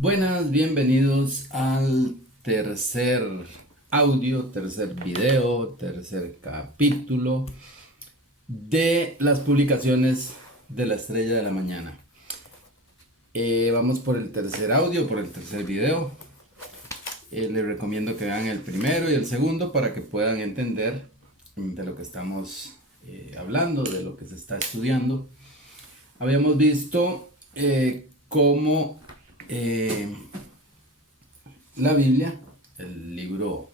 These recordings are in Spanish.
Buenas, bienvenidos al tercer audio, tercer video, tercer capítulo de las publicaciones de la Estrella de la Mañana. Vamos por el tercer audio, por el tercer video. Les recomiendo que vean el primero y el segundo para que puedan entender de lo que estamos hablando, de lo que se está estudiando. Habíamos visto cómo la Biblia, el libro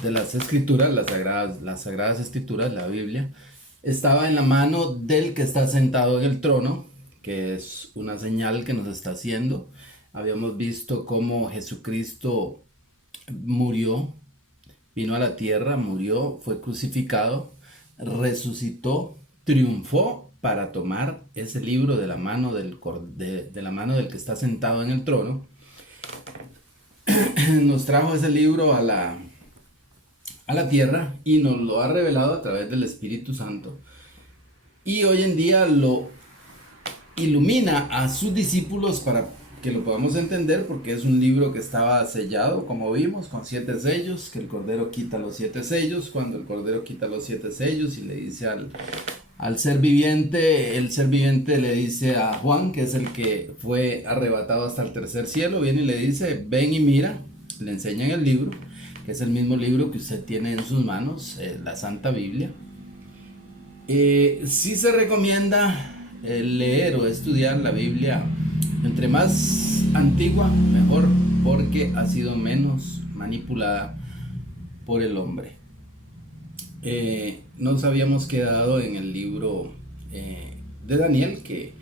de las escrituras, las sagradas escrituras, la Biblia, estaba en la mano del que está sentado en el trono, que es una señal que nos está haciendo. Habíamos visto cómo Jesucristo murió, vino a la tierra, murió, fue crucificado, resucitó, triunfó para tomar ese libro de la mano de la mano del que está sentado en el trono. Nos trajo ese libro a la tierra y nos lo ha revelado a través del Espíritu Santo. Y hoy en día lo ilumina a sus discípulos para que lo podamos entender, porque es un libro que estaba sellado, como vimos, con 7 sellos, que el Cordero quita los 7 sellos. Cuando el Cordero quita los 7 sellos y le dice al ser viviente, el ser viviente le dice a Juan, que es el que fue arrebatado hasta el tercer cielo, viene y le dice: ven y mira. Le enseñan el libro, que es el mismo libro que usted tiene en sus manos, la Santa Biblia. Sí se recomienda leer o estudiar la Biblia, entre más antigua mejor, porque ha sido menos manipulada por el hombre. Nos habíamos quedado en el libro de Daniel, que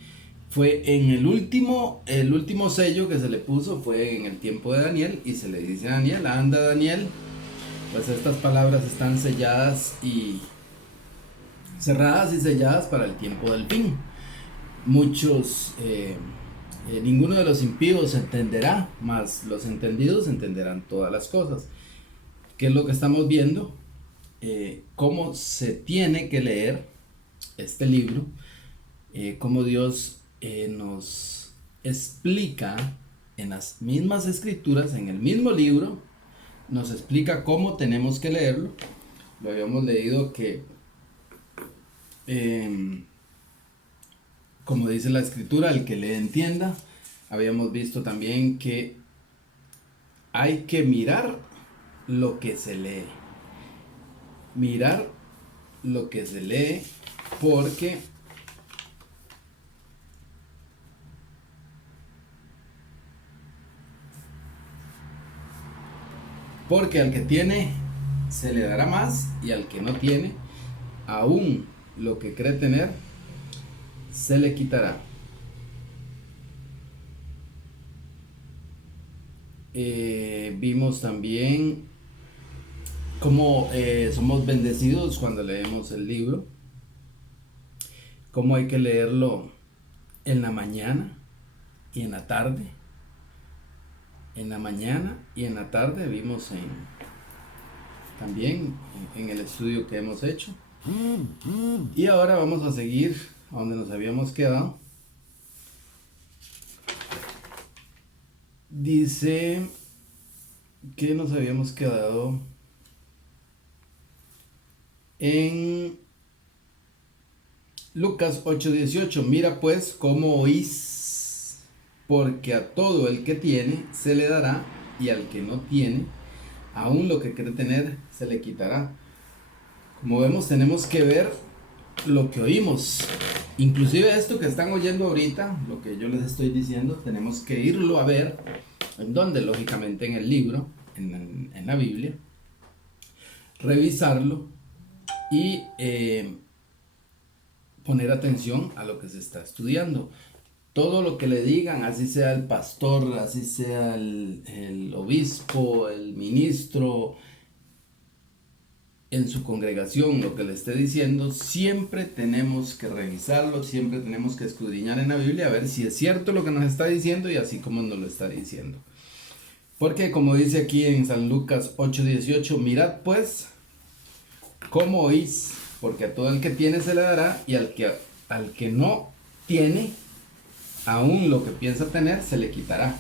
fue en el último sello que se le puso, fue en el tiempo de Daniel, y se le dice a Daniel: anda Daniel, pues estas palabras están selladas y cerradas y selladas para el tiempo del fin. Ninguno de los impíos entenderá, mas los entendidos entenderán todas las cosas. ¿Qué es lo que estamos viendo? Cómo se tiene que leer este libro, cómo Dios nos explica en las mismas escrituras, en el mismo libro, nos explica cómo tenemos que leerlo. Lo habíamos leído que, como dice la escritura, el que le entienda. Habíamos visto también que hay que mirar lo que se lee. Mirar lo que se lee, porque al que tiene se le dará más, y al que no tiene, aún lo que cree tener se le quitará. Vimos también cómo somos bendecidos cuando leemos el libro, cómo hay que leerlo en la mañana y en la tarde. En la mañana y en la tarde vimos también en el estudio que hemos hecho. Y ahora vamos a seguir a donde nos habíamos quedado. Dice que nos habíamos quedado en Lucas 8:18. Mira pues cómo oís, porque a todo el que tiene se le dará, y al que no tiene, aún lo que cree tener se le quitará. Como vemos, tenemos que ver lo que oímos. Inclusive esto que están oyendo ahorita, lo que yo les estoy diciendo, tenemos que irlo a ver. ¿En dónde? Lógicamente en el libro, en la Biblia. Revisarlo y poner atención a lo que se está estudiando. Todo lo que le digan, así sea el pastor, así sea el obispo, el ministro, en su congregación, lo que le esté diciendo, siempre tenemos que revisarlo, siempre tenemos que escudriñar en la Biblia a ver si es cierto lo que nos está diciendo y así como nos lo está diciendo. Porque como dice aquí en San Lucas 8:18, mirad pues cómo oís, porque a todo el que tiene se le dará, y al que no tiene, aún lo que piensa tener se le quitará.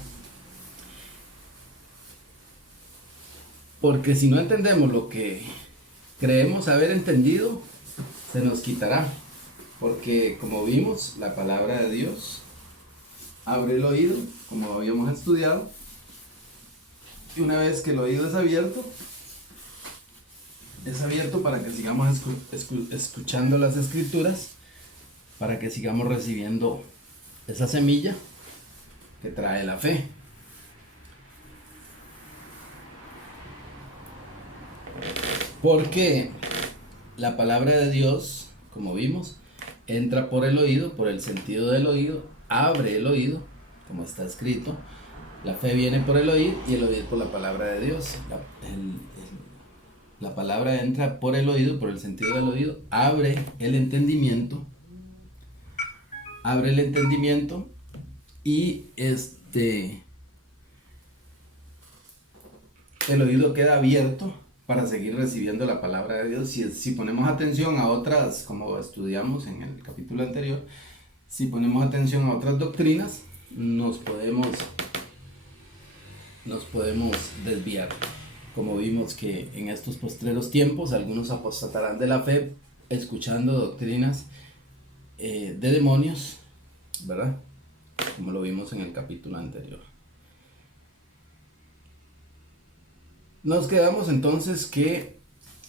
Porque si no entendemos lo que creemos haber entendido, se nos quitará. Porque como vimos, la palabra de Dios abre el oído, como habíamos estudiado. Y una vez que el oído es abierto para que sigamos escuchando las escrituras, para que sigamos recibiendo esa semilla que trae la fe. Porque la palabra de Dios, como vimos, entra por el oído, por el sentido del oído, abre el oído, como está escrito. La fe viene por el oír y el oír por la palabra de Dios. La palabra entra por el oído, por el sentido del oído, abre el entendimiento y el oído queda abierto para seguir recibiendo la palabra de Dios. Si ponemos atención a otras, como estudiamos en el capítulo anterior, si ponemos atención a otras doctrinas, nos podemos desviar. Como vimos que en estos postreros tiempos algunos apostatarán de la fe escuchando doctrinas de demonios, ¿verdad? Como lo vimos en el capítulo anterior. Nos quedamos entonces que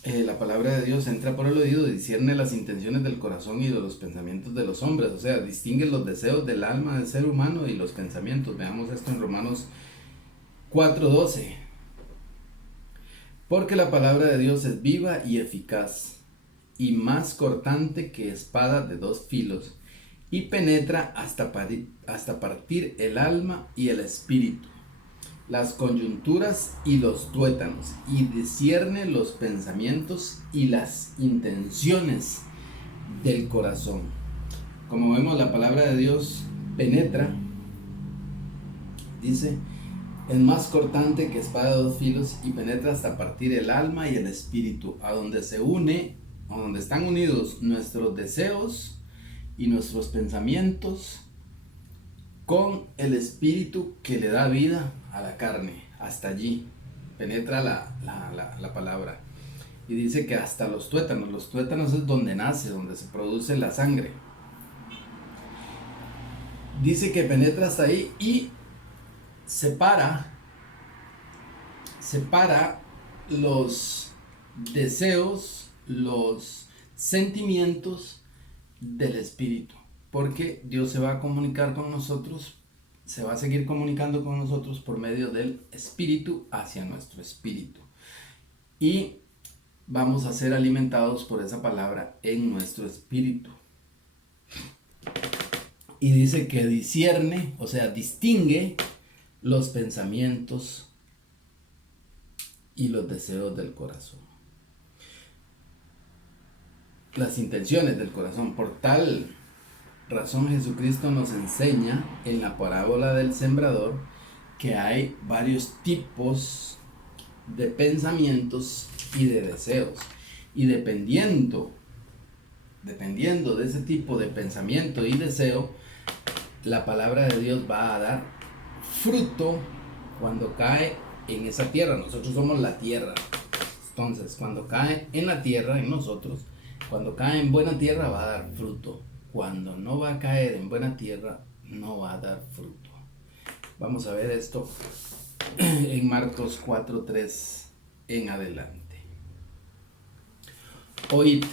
la palabra de Dios entra por el oído, discierne las intenciones del corazón y de los pensamientos de los hombres, o sea, distingue los deseos del alma del ser humano y los pensamientos. Veamos esto en Romanos 4:12. Porque la palabra de Dios es viva y eficaz, y más cortante que espada de dos filos, y penetra hasta partir el alma y el espíritu, las coyunturas y los tuétanos, y discierne los pensamientos y las intenciones del corazón. Como vemos, la palabra de Dios penetra, dice, es más cortante que espada de dos filos y penetra hasta partir el alma y el espíritu, a donde se une, a donde están unidos nuestros deseos y nuestros pensamientos con el espíritu que le da vida a la carne. Hasta allí penetra la palabra. Y dice que hasta los tuétanos es donde nace, donde se produce la sangre. Dice que penetra hasta ahí y separa los deseos, los sentimientos del espíritu, porque Dios se va a comunicar con nosotros, se va a seguir comunicando con nosotros por medio del espíritu hacia nuestro espíritu, y vamos a ser alimentados por esa palabra en nuestro espíritu. Y dice que discierne, o sea, distingue los pensamientos y los deseos del corazón, las intenciones del corazón. Por tal razón Jesucristo nos enseña en la parábola del sembrador que hay varios tipos de pensamientos y de deseos, y dependiendo de ese tipo de pensamiento y deseo, la palabra de Dios va a dar fruto cuando cae en esa tierra. Nosotros somos la tierra. Entonces, cuando cae en la tierra, en nosotros, cuando cae en buena tierra va a dar fruto. Cuando no va a caer en buena tierra, no va a dar fruto. Vamos a ver esto en Marcos 4:3 en adelante. Oíd.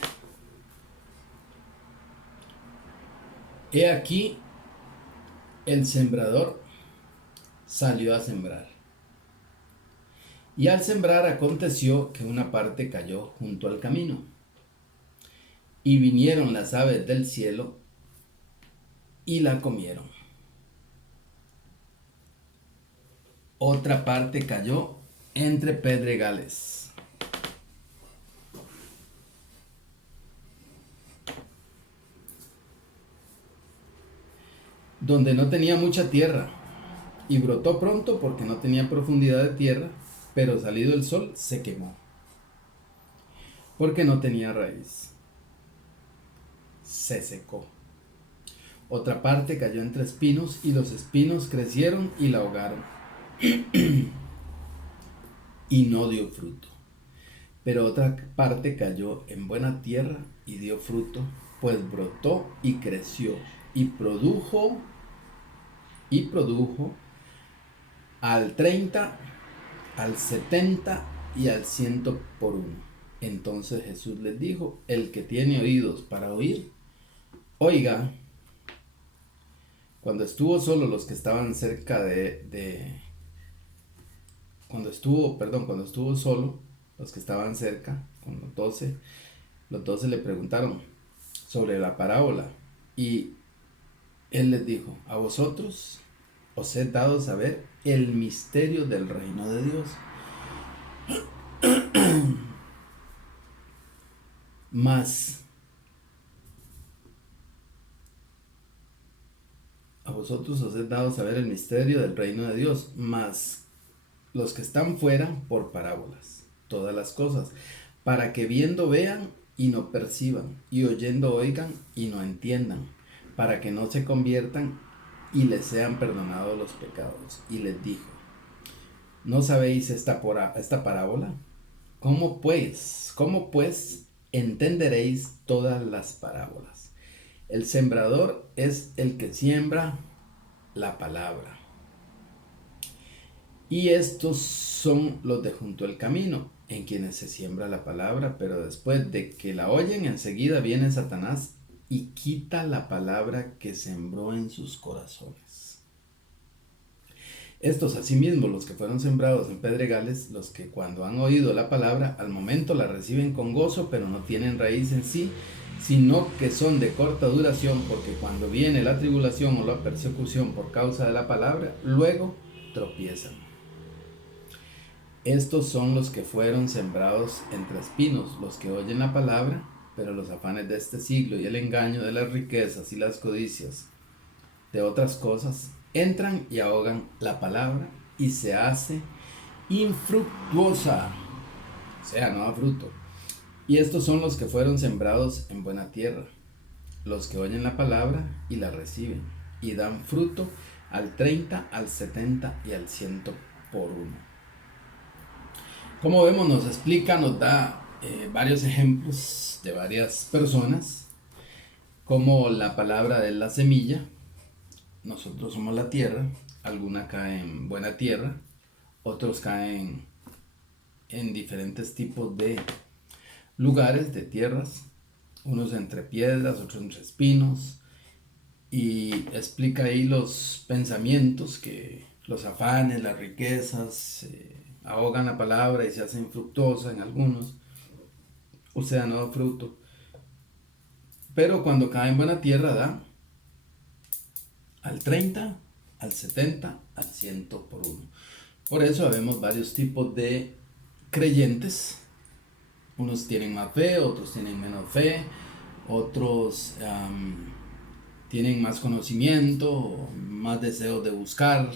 He aquí, el sembrador salió a sembrar. Y al sembrar aconteció que una parte cayó junto al camino, y vinieron las aves del cielo y la comieron. Otra parte cayó entre pedregales, donde no tenía mucha tierra, y brotó pronto porque no tenía profundidad de tierra, pero salido el sol se quemó, porque no tenía raíz, se secó. Otra parte cayó entre espinos y los espinos crecieron y la ahogaron y no dio fruto. Pero otra parte cayó en buena tierra y dio fruto, pues brotó y creció y produjo al 30, al 70 y al 100 por uno. Entonces Jesús les dijo: el que tiene oídos para oír, oiga. Cuando estuvo solo los que estaban cerca cuando estuvo solo los que estaban cerca con los 12 le preguntaron sobre la parábola, y él les dijo: a vosotros os he dado saber el misterio del reino de Dios, mas a vosotros os he dado saber el misterio del reino de Dios, mas los que están fuera por parábolas, todas las cosas, para que viendo vean y no perciban, y oyendo oigan y no entiendan, para que no se conviertan y les sean perdonados los pecados. Y les dijo: ¿no sabéis esta parábola? ¿Cómo pues entenderéis todas las parábolas? El sembrador es el que siembra la palabra. Y estos son los de junto al camino, en quienes se siembra la palabra, pero después de que la oyen, enseguida viene Satanás y quita la palabra que sembró en sus corazones. Estos asimismo, los que fueron sembrados en pedregales, los que cuando han oído la palabra, al momento la reciben con gozo, pero no tienen raíz en sí, sino que son de corta duración, porque cuando viene la tribulación o la persecución por causa de la palabra, luego tropiezan. Estos son los que fueron sembrados entre espinos, los que oyen la palabra, pero los afanes de este siglo y el engaño de las riquezas y las codicias de otras cosas entran y ahogan la palabra y se hace infructuosa, o sea, no da fruto. Y estos son los que fueron sembrados en buena tierra, los que oyen la palabra y la reciben y dan fruto al 30, al 70 y al 100 por uno. Como vemos, nos da varios ejemplos de varias personas, como la palabra de la semilla. Nosotros somos la tierra, alguna cae en buena tierra, otros caen en diferentes tipos de lugares, de tierras, unos entre piedras, otros entre espinos, y explica ahí los pensamientos, que los afanes, las riquezas ahogan la palabra y se hacen infructuosa en algunos, o sea, no da fruto. Pero cuando cae en buena tierra da al 30, al 70, al 100 por uno. Por eso vemos varios tipos de creyentes. Unos tienen más fe, otros tienen menos fe, otros tienen más conocimiento, más deseo de buscar,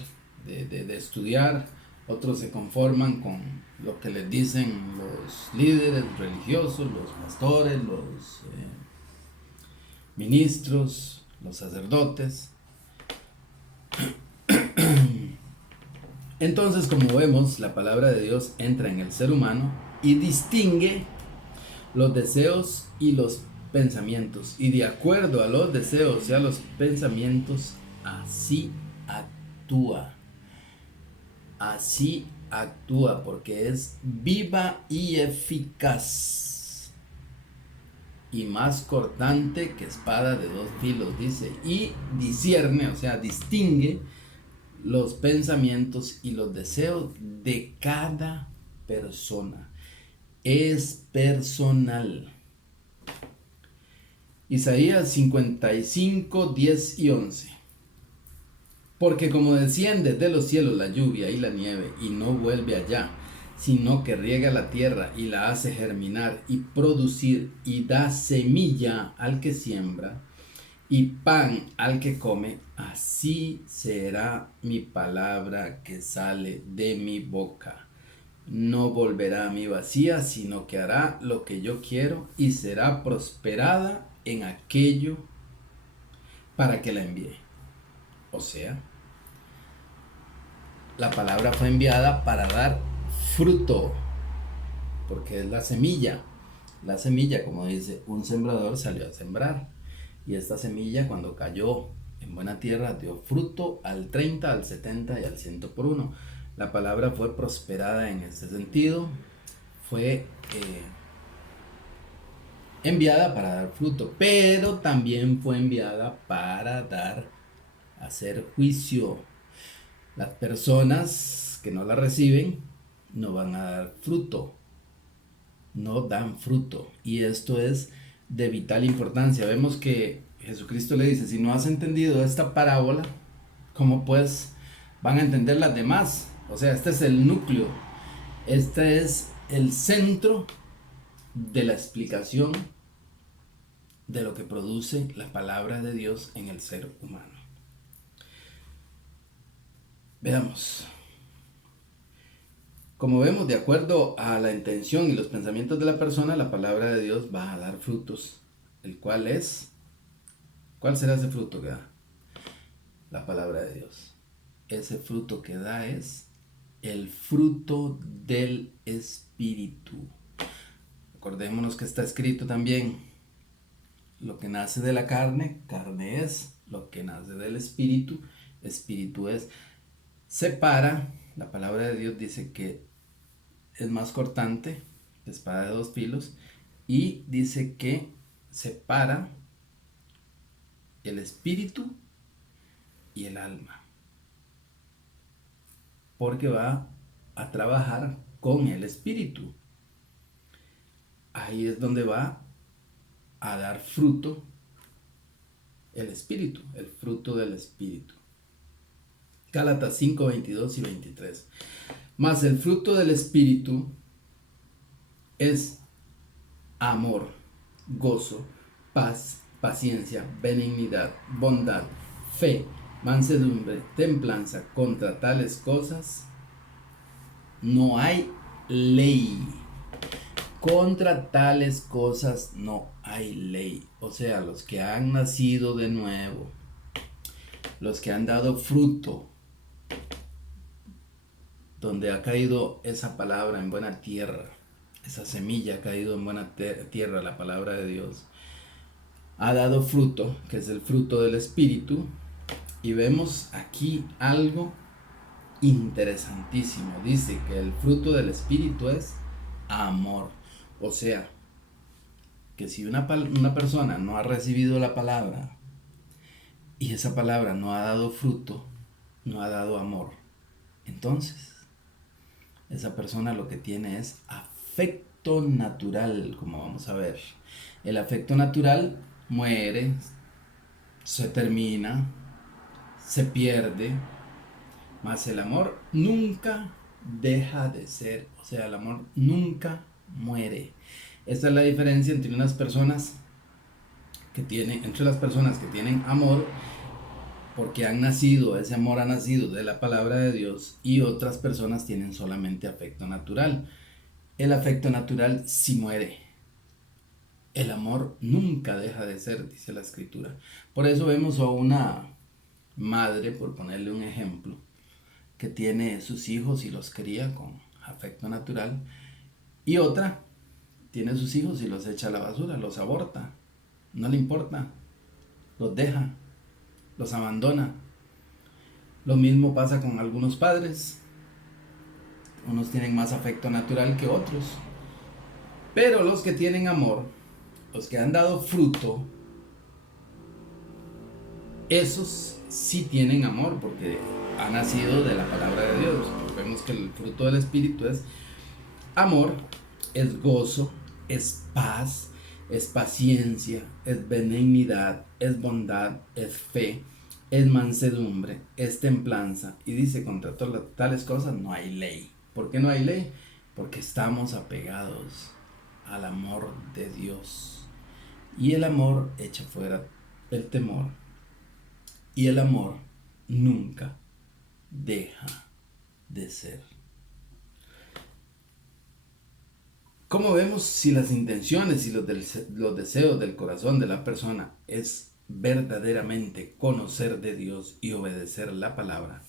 de estudiar. Otros se conforman con lo que les dicen los líderes religiosos, los pastores, los ministros, los sacerdotes. Entonces, como vemos, la palabra de Dios entra en el ser humano y distingue los deseos y los pensamientos, y de acuerdo a los deseos y a los pensamientos, así actúa, porque es viva y eficaz y más cortante que espada de dos filos, dice, y discierne, o sea, distingue los pensamientos y los deseos de cada persona. Es personal. Isaías 55, 10 y 11. Porque como desciende de los cielos la lluvia y la nieve, y no vuelve allá, sino que riega la tierra y la hace germinar y producir, y da semilla al que siembra, y pan al que come, así será mi palabra que sale de mi boca. No volverá a mí vacía, sino que hará lo que yo quiero, y será prosperada en aquello para que la envíe. O sea, la palabra fue enviada para dar fruto, porque es la semilla. La semilla, como dice, un sembrador salió a sembrar. Y esta semilla, cuando cayó en buena tierra, dio fruto al 30, al 70 y al 100 por uno. La palabra fue prosperada en este sentido. Fue enviada para dar fruto, pero también fue enviada para hacer juicio. Las personas que no la reciben no van a dar fruto, no dan fruto. Y esto es de vital importancia. Vemos que Jesucristo le dice, si no has entendido esta parábola, ¿cómo pues van a entender las demás? O sea, este es el núcleo, este es el centro de la explicación de lo que produce la palabra de Dios en el ser humano. Veamos. Como vemos, de acuerdo a la intención y los pensamientos de la persona, la palabra de Dios va a dar frutos. ¿Cuál será ese fruto que da? La palabra de Dios. Ese fruto que da es el fruto del Espíritu. Acordémonos que está escrito también, lo que nace de la carne, carne es; lo que nace del Espíritu, Espíritu es. Separa, la palabra de Dios dice que es más cortante, espada de dos filos, y dice que separa el espíritu y el alma, porque va a trabajar con el espíritu. Ahí es donde va a dar fruto el espíritu, el fruto del espíritu. Gálatas 5, 22 y 23. Mas el fruto del espíritu es amor, gozo, paz, paciencia, benignidad, bondad, fe, mansedumbre, templanza. Contra tales cosas no hay ley. Contra tales cosas no hay ley. O sea, los que han nacido de nuevo, los que han dado fruto, donde ha caído esa palabra en buena tierra, esa semilla ha caído en buena tierra, la palabra de Dios, ha dado fruto, que es el fruto del Espíritu. Y vemos aquí algo interesantísimo. Dice que el fruto del Espíritu es amor. O sea, que si una persona no ha recibido la palabra y esa palabra no ha dado fruto, no ha dado amor, entonces esa persona lo que tiene es afecto natural, como vamos a ver. El afecto natural muere, se termina, se pierde, mas el amor nunca deja de ser. O sea, el amor nunca muere. Esta es la diferencia entre las personas que tienen amor, porque han nacido, ese amor ha nacido de la palabra de Dios, y otras personas tienen solamente afecto natural. El afecto natural sí muere. El amor nunca deja de ser, dice la escritura. Por eso vemos a una madre, por ponerle un ejemplo, que tiene sus hijos y los cría con afecto natural, y otra tiene sus hijos y los echa a la basura, los aborta, no le importa, los deja, los abandona. Lo mismo pasa con algunos padres. Unos tienen más afecto natural que otros, pero los que tienen amor, los que han dado fruto, esos sí tienen amor, porque ha nacido de la palabra de Dios. Vemos que el fruto del Espíritu es amor, es gozo, es paz, es paciencia, es benignidad, es bondad, es fe, es mansedumbre, es templanza. Y dice, contra tales cosas no hay ley. ¿Por qué no hay ley? Porque estamos apegados al amor de Dios. Y el amor echa fuera el temor. Y el amor nunca deja de ser. ¿Cómo vemos si las intenciones y los deseos del corazón de la persona es verdaderamente conocer de Dios y obedecer la palabra,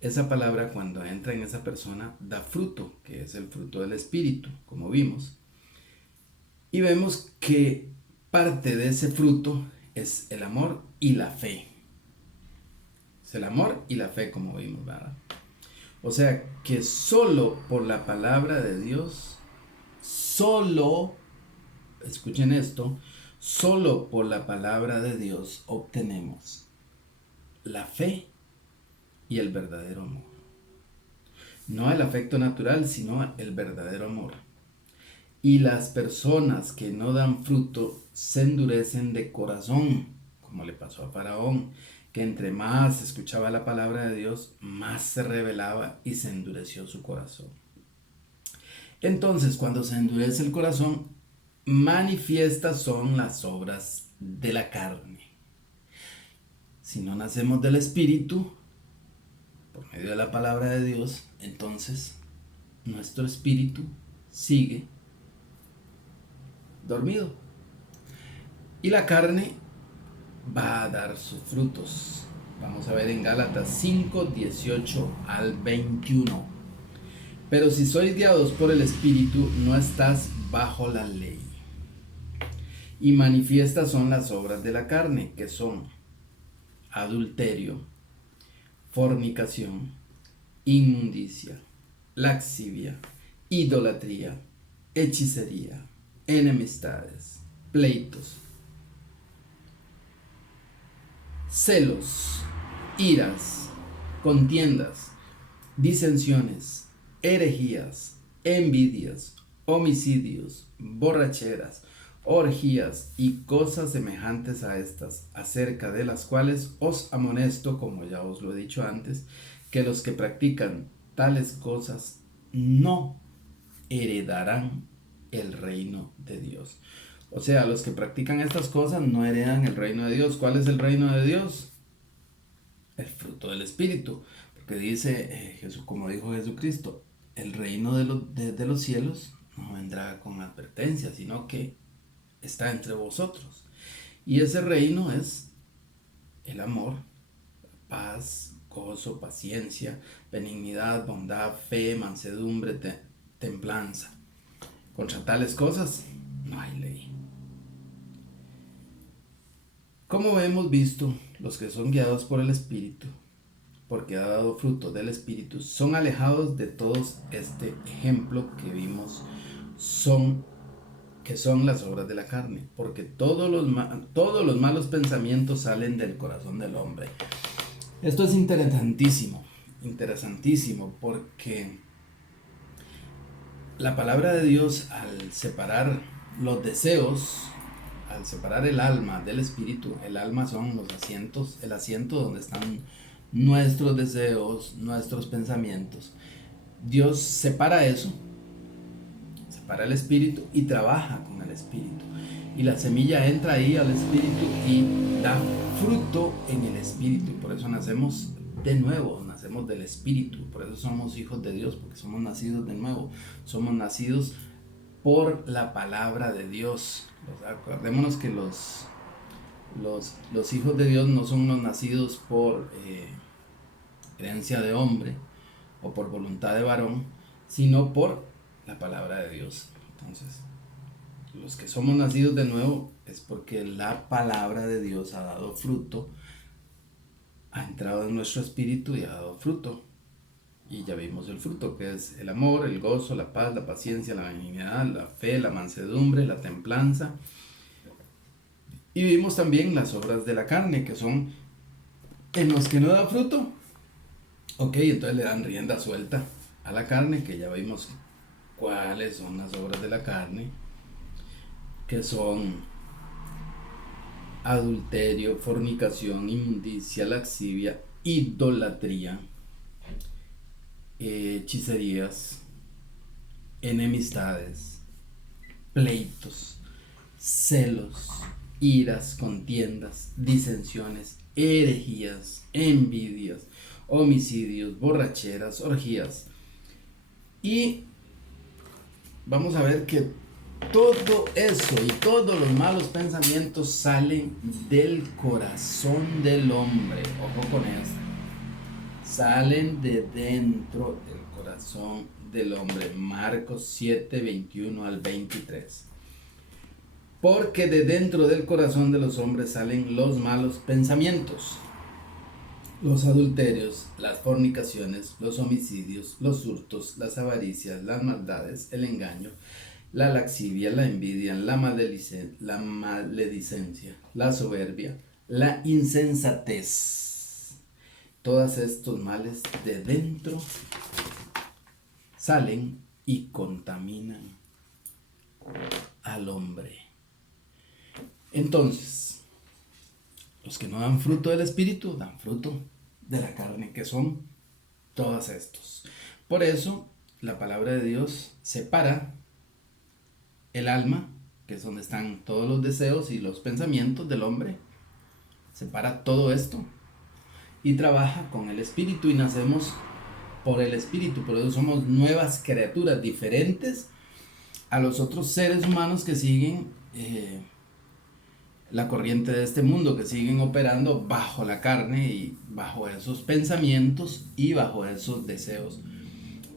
esa palabra cuando entra en esa persona da fruto, que es el fruto del Espíritu, como vimos. Y vemos que parte de ese fruto es el amor y la fe. Es el amor y la fe, como vimos, ¿verdad? O sea que solo por la palabra de Dios, escuchen esto, solo por la palabra de Dios obtenemos la fe y el verdadero amor. No el afecto natural, sino el verdadero amor. Y las personas que no dan fruto se endurecen de corazón, como le pasó a Faraón, que entre más escuchaba la palabra de Dios, más se rebelaba y se endureció su corazón. Entonces, cuando se endurece el corazón, manifiestas son las obras de la carne. Si no nacemos del Espíritu, por medio de la palabra de Dios, entonces nuestro espíritu sigue dormido. Y la carne va a dar sus frutos. Vamos a ver en Gálatas 5, 18 al 21. Pero si sois guiados por el Espíritu, no estás bajo la ley. Y manifiestas son las obras de la carne, que son adulterio, fornicación, inmundicia, lascivia, idolatría, hechicería, enemistades, pleitos, celos, iras, contiendas, disensiones, herejías, envidias, homicidios, borracheras, orgías y cosas semejantes a estas, acerca de las cuales os amonesto, como ya os lo he dicho antes, que los que practican tales cosas no heredarán el reino de Dios. O sea, los que practican estas cosas no heredan el reino de Dios. ¿Cuál es el reino de Dios? El fruto del Espíritu. Porque dice Jesús, como dijo Jesucristo, el reino de los cielos no vendrá con advertencia, sino que está entre vosotros. Y ese reino es el amor, paz, gozo, paciencia, benignidad, bondad, fe, mansedumbre, templanza. Contra tales cosas no hay ley. Como hemos visto, los que son guiados por el Espíritu, porque ha dado fruto del Espíritu, son alejados de todos este ejemplo que vimos, que son las obras de la carne, porque todos los malos pensamientos salen del corazón del hombre. Esto es interesantísimo, porque la palabra de Dios, al separar los deseos, al separar el alma del espíritu, el alma son los asientos, el asiento donde están nuestros deseos, nuestros pensamientos. Dios separa eso, separa el espíritu y trabaja con el espíritu. Y la semilla entra ahí al espíritu y da fruto en el espíritu. Y por eso nacemos de nuevo, nacemos del espíritu. Por eso somos hijos de Dios, porque somos nacidos de nuevo. Somos nacidos por la palabra de Dios. Acordémonos que los hijos de Dios no son los nacidos por herencia de hombre o por voluntad de varón, sino por la palabra de Dios. Entonces, los que somos nacidos de nuevo es porque la palabra de Dios ha dado fruto, ha entrado en nuestro espíritu y ha dado fruto. Y ya vimos el fruto, que es el amor, el gozo, la paz, la paciencia, la benignidad, la fe, la mansedumbre, la templanza. Y vimos también las obras de la carne, que son en los que no da fruto. Ok, entonces le dan rienda suelta a la carne, que ya vimos cuáles son las obras de la carne, que son adulterio, fornicación, inmundicia, lascivia, idolatría, hechicerías, enemistades, pleitos, celos, iras, contiendas, disensiones, herejías, envidias, homicidios, borracheras, orgías. Y vamos a ver que Todo eso y todos los malos pensamientos salen del corazón del hombre. Ojo con esto. Salen de dentro del corazón del hombre. Marcos 7, 21 al 23. Porque de dentro del corazón de los hombres salen los malos pensamientos, los adulterios, las fornicaciones, los homicidios, los hurtos, las avaricias, las maldades, el engaño, la lascivia, la envidia, la maledicencia, la soberbia, la insensatez. Todos estos males de dentro salen y contaminan al hombre. Entonces, los que no dan fruto del Espíritu, dan fruto de la carne, que son todos estos. Por eso, la palabra de Dios separa el alma, que es donde están todos los deseos y los pensamientos del hombre, separa todo esto y trabaja con el Espíritu y nacemos por el Espíritu. Por eso somos nuevas criaturas diferentes a los otros seres humanos que siguen la corriente de este mundo, que siguen operando bajo la carne y bajo esos pensamientos y bajo esos deseos.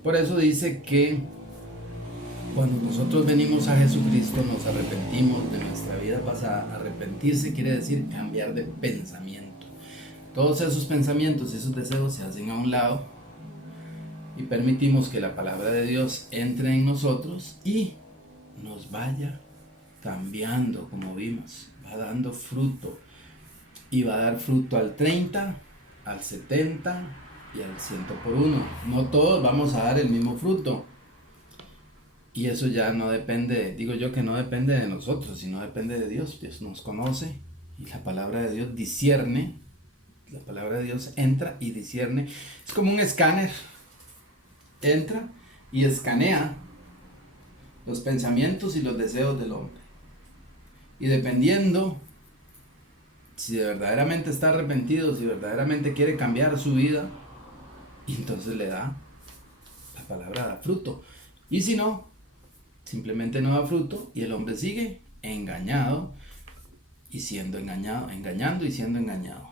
Por eso dice que cuando nosotros venimos a Jesucristo nos arrepentimos de nuestra vida pasada. Arrepentirse quiere decir cambiar de pensamiento. Todos esos pensamientos y esos deseos se hacen a un lado y permitimos que la palabra de Dios entre en nosotros y nos vaya cambiando, como vimos, va dando fruto y va a dar fruto al 30, al 70 y al 100 por uno. No todos vamos a dar el mismo fruto y eso ya no depende, digo yo que no depende de nosotros, sino depende de Dios. Dios nos conoce y la palabra de Dios discierne, la palabra de Dios entra y discierne. Es como un escáner, entra y escanea los pensamientos y los deseos del hombre. Y dependiendo si verdaderamente está arrepentido, si verdaderamente quiere cambiar su vida, y entonces le da, la palabra da fruto. Y si no, simplemente no da fruto y el hombre sigue engañado y siendo engañado, engañando y siendo engañado.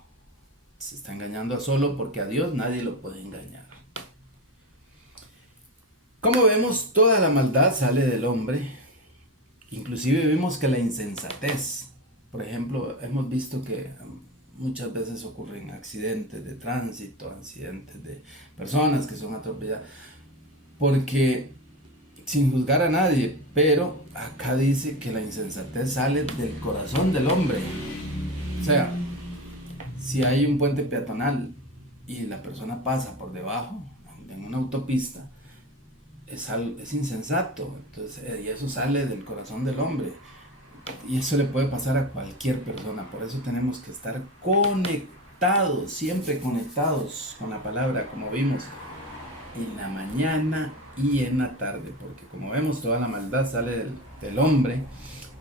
Se está engañando a solo porque a Dios nadie lo puede engañar. Como vemos, toda la maldad sale del hombre. Inclusive vemos que la insensatez, por ejemplo, hemos visto que muchas veces ocurren accidentes de tránsito, accidentes de personas que son atropelladas, porque sin juzgar a nadie, pero acá dice que la insensatez sale del corazón del hombre. O sea, si hay un puente peatonal y la persona pasa por debajo, en una autopista, es insensato, entonces, y eso sale del corazón del hombre y eso le puede pasar a cualquier persona. Por eso tenemos que estar conectados, siempre conectados con la palabra, como vimos en la mañana y en la tarde, porque como vemos toda la maldad sale del hombre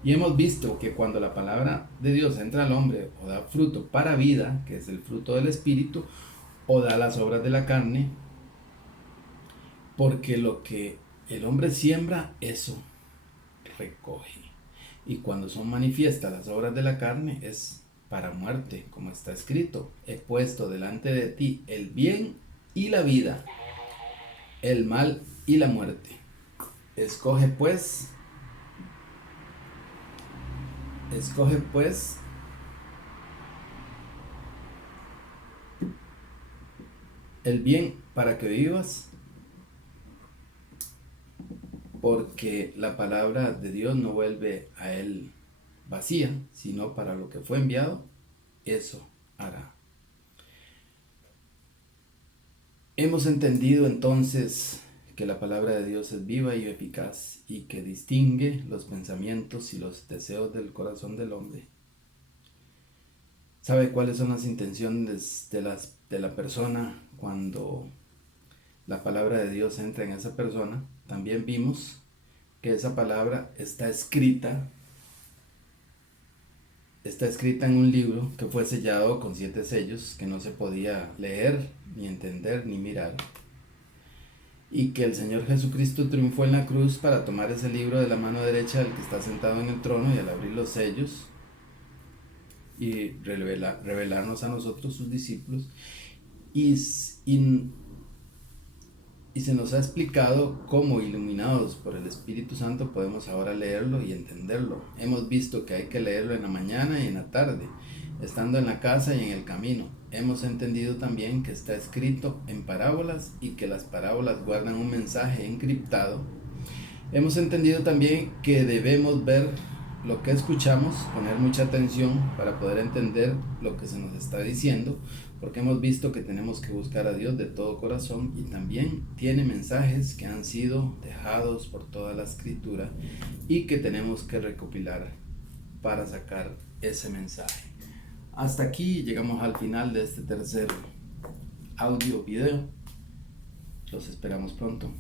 y hemos visto que cuando la palabra de Dios entra al hombre o da fruto para vida, que es el fruto del Espíritu, o da las obras de la carne, porque lo que el hombre siembra, eso recoge. Y cuando son manifiestas las obras de la carne, es para muerte, como está escrito: he puesto delante de ti el bien y la vida, el mal y la muerte. Escoge pues el bien para que vivas, porque la palabra de Dios no vuelve a él vacía, sino para lo que fue enviado, eso hará. Hemos entendido entonces que la palabra de Dios es viva y eficaz y que distingue los pensamientos y los deseos del corazón del hombre. ¿Sabe cuáles son las intenciones de la persona cuando la palabra de Dios entra en esa persona? También vimos que esa palabra está escrita en un libro que fue sellado con 7 sellos que no se podía leer, ni entender, ni mirar. y que el Señor Jesucristo triunfó en la cruz para tomar ese libro de la mano derecha del que está sentado en el trono y al abrir los sellos y revelarnos a nosotros sus discípulos y, y se nos ha explicado cómo, iluminados por el Espíritu Santo, podemos ahora leerlo y entenderlo. Hemos visto que hay que leerlo en la mañana y en la tarde, estando en la casa y en el camino. Hemos entendido también que está escrito en parábolas y que las parábolas guardan un mensaje encriptado. Hemos entendido también que debemos ver lo que escuchamos, poner mucha atención para poder entender lo que se nos está diciendo, porque hemos visto que tenemos que buscar a Dios de todo corazón y también tiene mensajes que han sido dejados por toda la escritura y que tenemos que recopilar para sacar ese mensaje. Hasta aquí llegamos al final de este tercer audio video. Los esperamos pronto.